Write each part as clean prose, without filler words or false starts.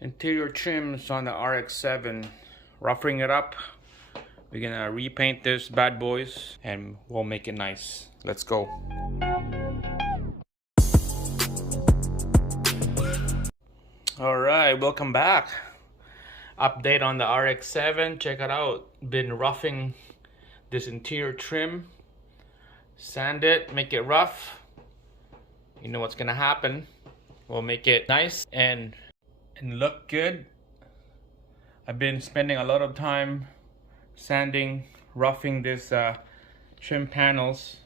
Interior trims on the RX-7. Roughing it up. We're gonna repaint this bad boys and we'll make it nice. Let's go. Alright, welcome back. Update on the RX-7. Check it out. Been roughing this interior trim. Sand it, make it rough. You know what's gonna happen. We'll make it nice and look good. I've been spending a lot of time sanding, roughing this trim panels.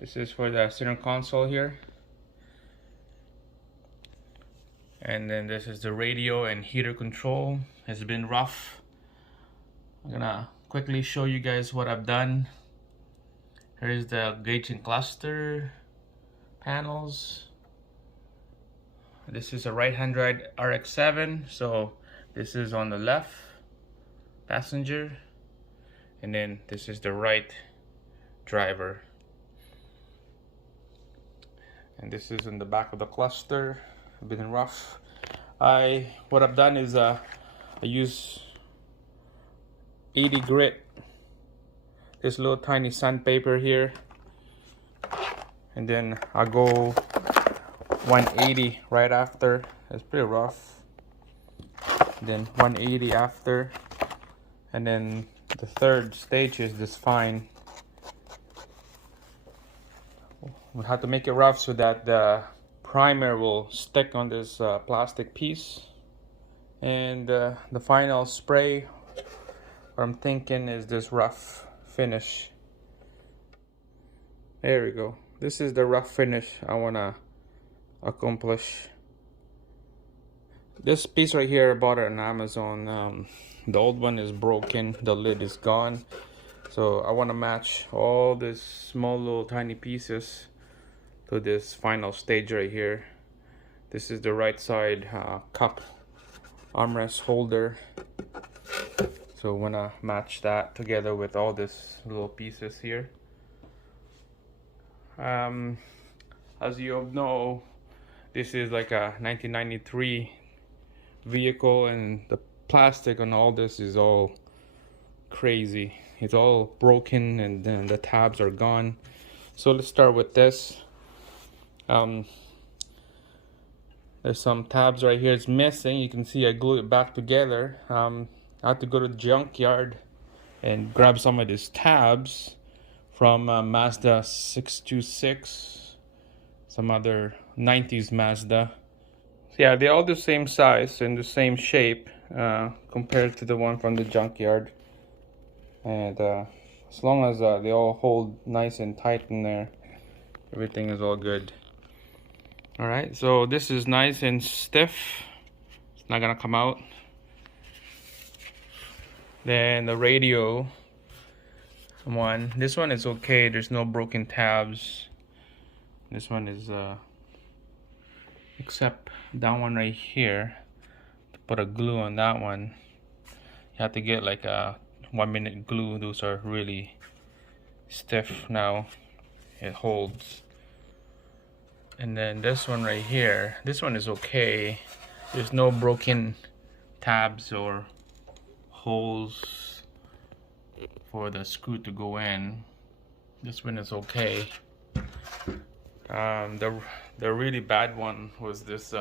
This is for the center console here. And then this is the radio and heater control. It's been rough. I'm gonna quickly show you guys what I've done. Here's the gauge and cluster panels. This is a right-hand drive RX-7, so this is on the left passenger, and then this is the right driver, and this is in the back of the cluster. Been rough. What I've done is I use 80 grit, this little tiny sandpaper here, and then I go 180 right after. It's pretty rough. Then 180 after, and then the third stage is this fine. We have to make it rough so that the primer will stick on this plastic piece, and the final spray, what I'm thinking is this rough finish. There we go. This is the rough finish I want to accomplish. This piece right here, I bought it on Amazon. The old one is broken, the lid is gone, so I want to match all these small little tiny pieces to this final stage right here. This is the right side cup armrest holder, so I want to match that together with all these little pieces here. As you all know, this is like a 1993 vehicle, and the plastic on all this is all crazy. It's all broken, and then the tabs are gone. So let's start with this. There's some tabs right here. It's missing. You can see I glued it back together. I had to go to the junkyard and grab some of these tabs from MazdaRx7, some other 90s Mazda. Yeah, they're all the same size and the same shape compared to the one from the junkyard. And as long as they all hold nice and tight in there, everything is all good. Alright, so this is nice and stiff. It's not gonna come out. Then the radio one. This one is okay. There's no broken tabs. This one is except that one right here. To put a glue on that one, you have to get like a 1-minute glue. Those are really stiff now. It holds. And then this one right here, this one is okay. There's no broken tabs or holes for the screw to go in. This one is okay. The really bad one was this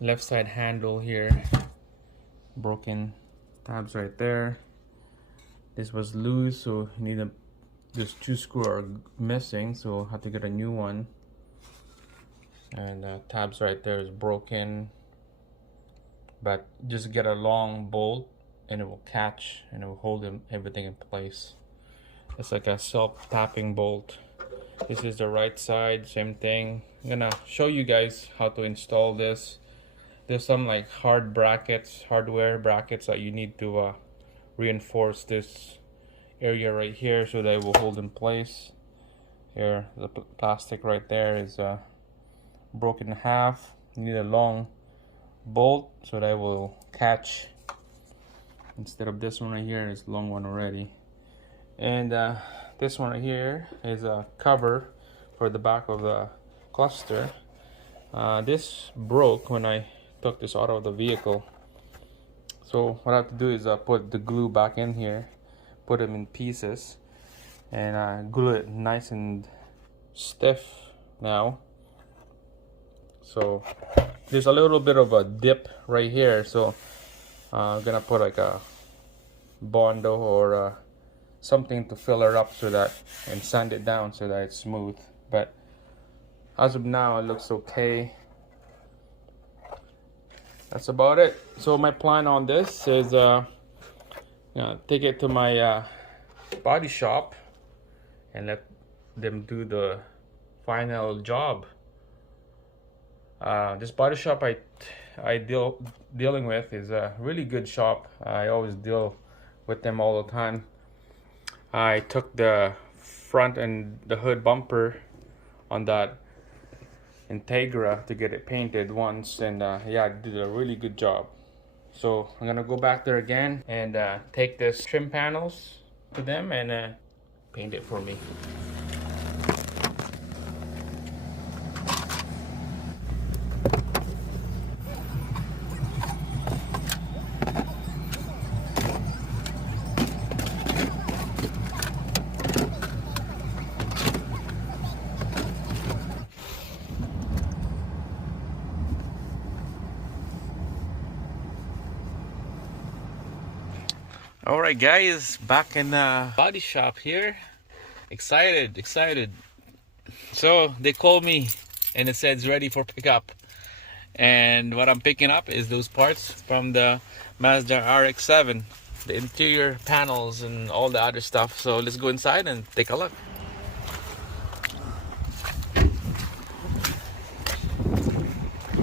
left side handle here. Broken tabs right there. This was loose, so you need a, this 2 screws are missing, so I have to get a new one. And tabs right there is broken, but just get a long bolt and it will catch and it will hold everything in place. It's like a self-tapping bolt. This is the right side, same thing. I'm gonna show you guys how to install this. There's some like hard brackets, hardware brackets that you need to reinforce this area right here so that it will hold in place. Here, the plastic right there is broken in half. You need a long bolt so that it will catch, instead of this one right here. It's a long one already. And this one right here is a cover for the back of the cluster. This broke when I took this out of the vehicle. So what I have to do is put the glue back in here, put them in pieces, and glue it nice and stiff now. So there's a little bit of a dip right here, so I'm gonna put like a Bondo or something to fill it up so that, and sand it down so that it's smooth. But as of now, it looks okay. That's about it. So my plan on this is take it to my body shop and let them do the final job. This body shop I dealing with is a really good shop. I always deal with them all the time. I took the front and the hood bumper on that Integra to get it painted once, and yeah, I did a really good job. So I'm gonna go back there again and take this trim panels to them and paint it for me. All right, guys, back in the body shop here. Excited. So they called me and it said it's ready for pickup. And what I'm picking up is those parts from the MazdaRx7, the interior panels and all the other stuff. So let's go inside and take a look.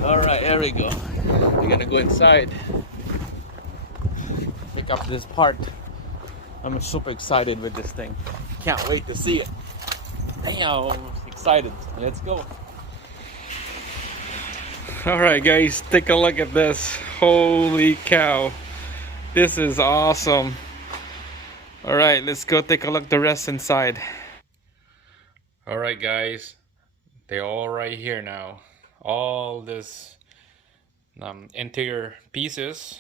All right, here we go. We're gonna go inside, pick up this part. I'm super excited with this thing. Can't wait to see it. Damn, I'm excited. Let's go. All right, guys, take a look at this. Holy cow. This is awesome. All right, let's go take a look at the rest inside. All right, guys, they're all right here now. All this interior pieces,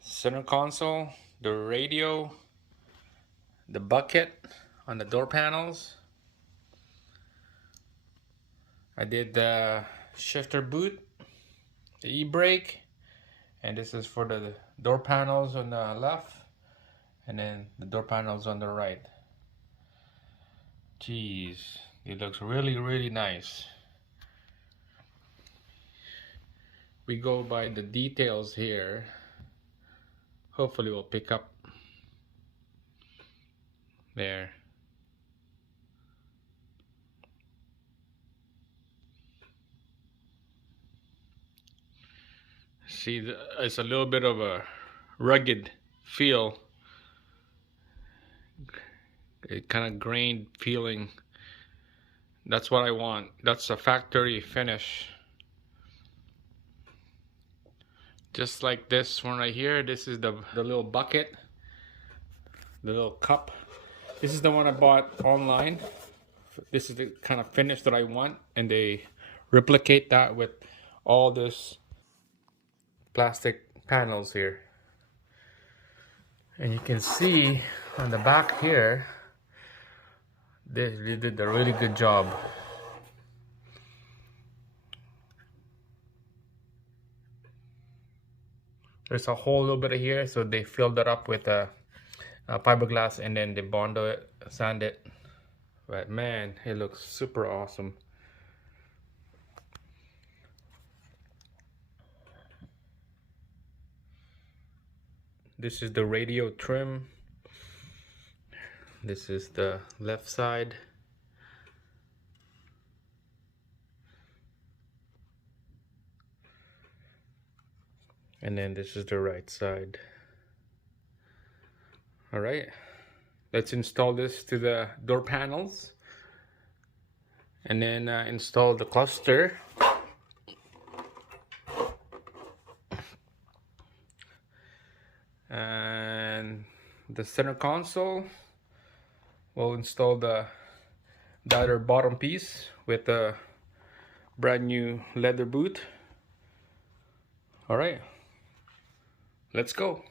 center console, the radio, the bucket on the door panels. I did the shifter boot, the e-brake, and this is for the door panels on the left and then the door panels on the right. Jeez, it looks really nice. We go by the details here. Hopefully we'll pick up there. See, it's a little bit of a rugged feel, a kind of grained feeling. That's what I want. That's a factory finish. Just like this one right here. This is the little bucket, the little cup. This is the one I bought online. This is the kind of finish that I want, and they replicate that with all this plastic panels here. And you can see on the back here, they did a really good job. There's a whole little bit of here, so they filled it up with fiberglass and then they Bondo it, sand it. But man, it looks super awesome. This is the radio trim. This is the left side. And then this is the right side. All right, let's install this to the door panels and then install the cluster. And the center console, we'll install the the other bottom piece with a brand new leather boot. All right, let's go.